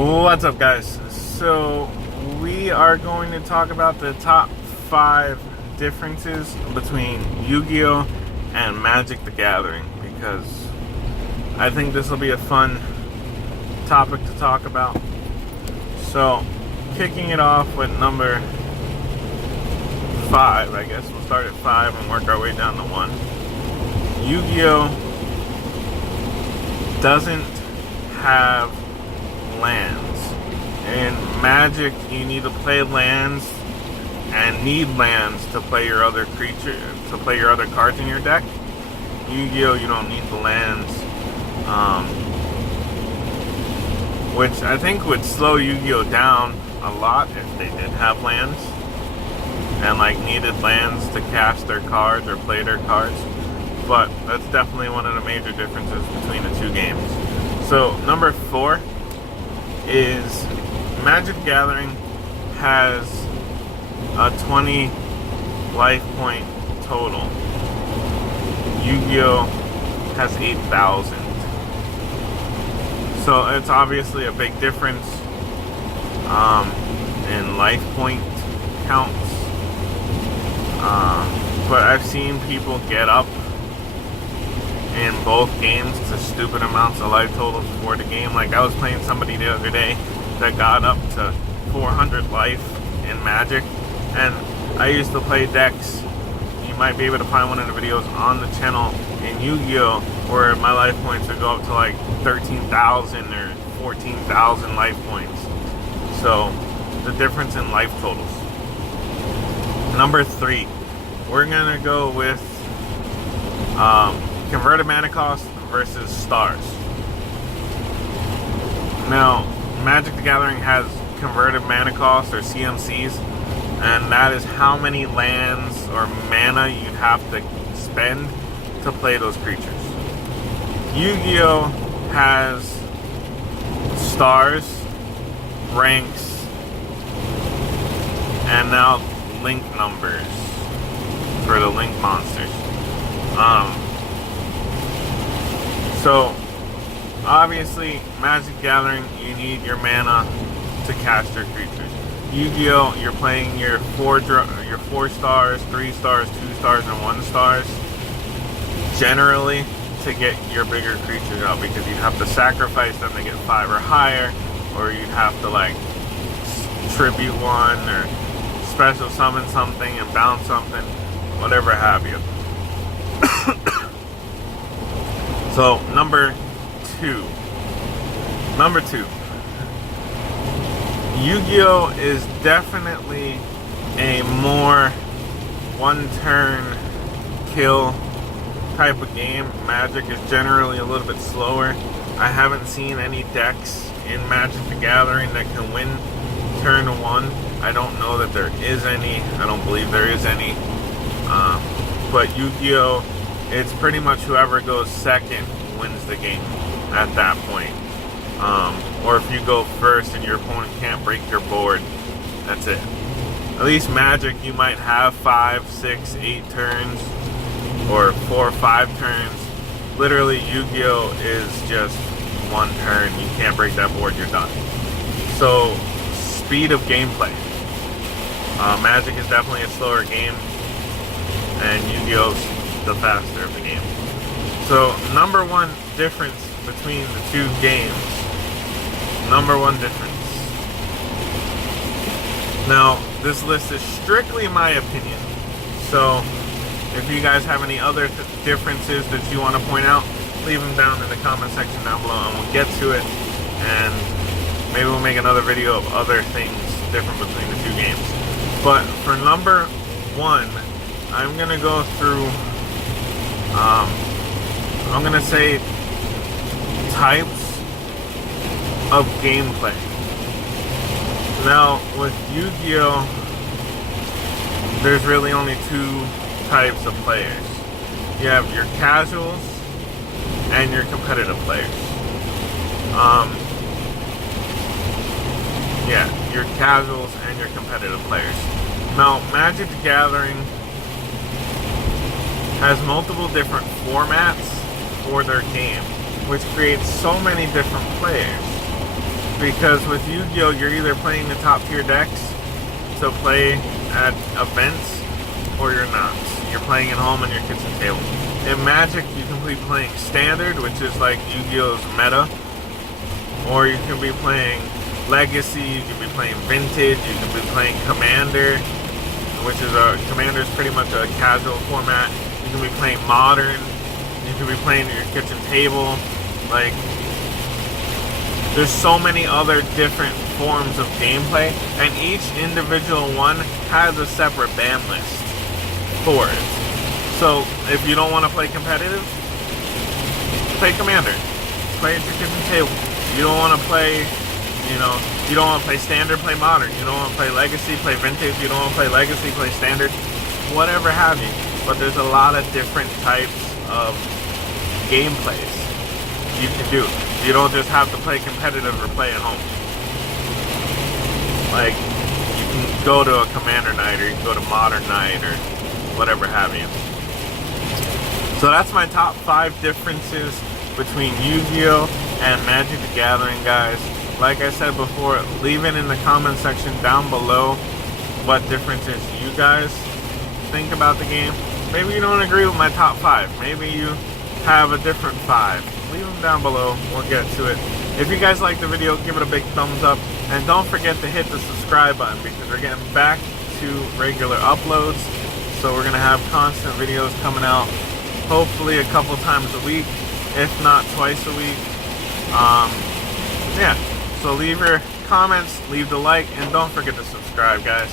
What's up, guys? So, we are going to talk about the top 5 differences between Yu-Gi-Oh! And Magic the Gathering, because I think this will be a fun topic to talk about. So, kicking it off with number 5, I guess we'll start at 5 and work our way down to 1. Yu-Gi-Oh! Doesn't have lands. In Magic, you need to play lands and need lands to play your other cards in your deck. Yu-Gi-Oh! You don't need the lands, which I think would slow Yu-Gi-Oh! Down a lot if they did have lands and needed lands to cast their cards or play their cards. But that's definitely one of the major differences between the two games. So number 4 is Magic the Gathering has a 20 life point total. Yu-Gi-Oh! Has 8,000. So it's obviously a big difference in life point counts. But I've seen people get up in both games to stupid amounts of life totals before the game. Like, I was playing somebody the other day that got up to 400 life in Magic, and I used to play decks. You might be able to find one of the videos on the channel in Yu-Gi-Oh! Where my life points would go up to like 13,000 or 14,000 life points. So the difference in life totals. Number 3, we're gonna go with converted mana cost versus stars. Now, Magic the Gathering has converted mana cost, or CMCs, and that is how many lands or mana you'd have to spend to play those creatures. Yu-Gi-Oh! Has stars, ranks, and now link numbers for the link monsters. So obviously, Magic the Gathering, you need your mana to cast your creatures. Yu-Gi-Oh! You're playing your 4 stars, 3 stars, 2 stars, and 1 stars generally to get your bigger creatures out, because you'd have to sacrifice them to get 5 or higher, or you'd have to tribute one or special summon something and bounce something, whatever have you. So number 2, Yu-Gi-Oh! Is definitely a more one-turn kill type of game. Magic is generally a little bit slower. I haven't seen any decks in Magic the Gathering that can win turn 1. I don't know that there is any. I don't believe there is any. But Yu-Gi-Oh! It's pretty much whoever goes second wins the game at that point. Or if you go first and your opponent can't break your board, that's it. At least Magic, you might have 5, 6, 8 turns, or 4 or 5 turns. Literally, Yu-Gi-Oh! Is just 1 turn. You can't break that board, you're done. So, speed of gameplay. Magic is definitely a slower game, and Yu-Gi-Oh's the faster of the game. So, number 1 difference between the two games. Number 1 difference. Now, this list is strictly my opinion. So, if you guys have any other differences that you want to point out, leave them down in the comment section down below, and we'll get to it. And maybe we'll make another video of other things different between the two games. But for number 1, I'm gonna go through. I'm gonna say types of gameplay. Now, with Yu-Gi-Oh! There's really only 2 types of players. You have your casuals and your competitive players. Your casuals and your competitive players. Now, Magic the Gathering has multiple different formats for their game, which creates so many different players. Because with Yu-Gi-Oh, you're either playing the top tier decks to play at events, or you're not. You're playing at home on your kitchen table. In Magic, you can be playing Standard, which is like Yu-Gi-Oh's meta, or you can be playing Legacy, you can be playing Vintage, you can be playing Commander, which is Commander is pretty much a casual format. You can be playing Modern, you can be playing at your kitchen table. Like, there's so many other different forms of gameplay, and each individual one has a separate ban list for it. So if you don't want to play competitive, play Commander. Play at your kitchen table. You don't want to play, you don't want to play Standard, play Modern. You don't want to play Legacy, play Vintage. You don't want to play Legacy, play Standard. Whatever have you. But there's a lot of different types of gameplays you can do. You don't just have to play competitive or play at home. Like, you can go to a Commander night, or you can go to Modern night, or whatever have you. So that's my top 5 differences between Yu-Gi-Oh! And Magic the Gathering, guys. Like I said before, leave it in the comment section down below what differences you guys think about the game. Maybe you don't agree with my top 5. Maybe you have a different 5. Leave them down below. We'll get to it. If you guys like the video, give it a big thumbs up. And don't forget to hit the subscribe button, because we're getting back to regular uploads. So we're going to have constant videos coming out, hopefully a couple times a week, if not twice a week. Yeah, so leave your comments, leave the like, and don't forget to subscribe, guys.